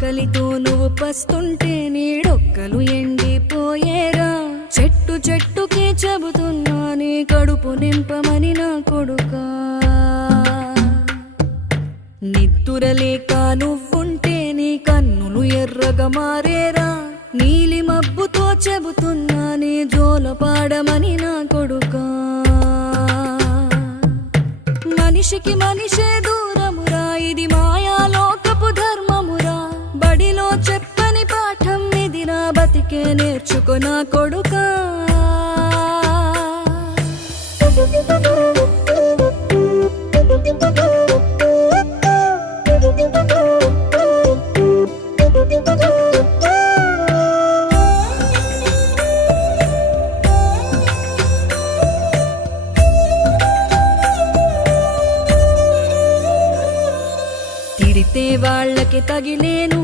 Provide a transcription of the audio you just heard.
ఆకలితో నువ్వు పస్తుంటే నీడొక్కలు ఎండిపోయేరా. చెట్టు చెట్టుకే చెబుతున్నా నీ కడుపు నింపమని నా కొడుకా. నిద్దురలేక నువ్వుంటే నీ కన్నులు ఎర్రగా మారేరా. నీలి మబ్బుతో చెబుతున్నా నీ జోల పాడమని నా కొడుకా. మనిషికి మనిషే నా బతికే నేర్చుకో నా కొడుకా. తిడితే వాళ్ళకి తగిలేను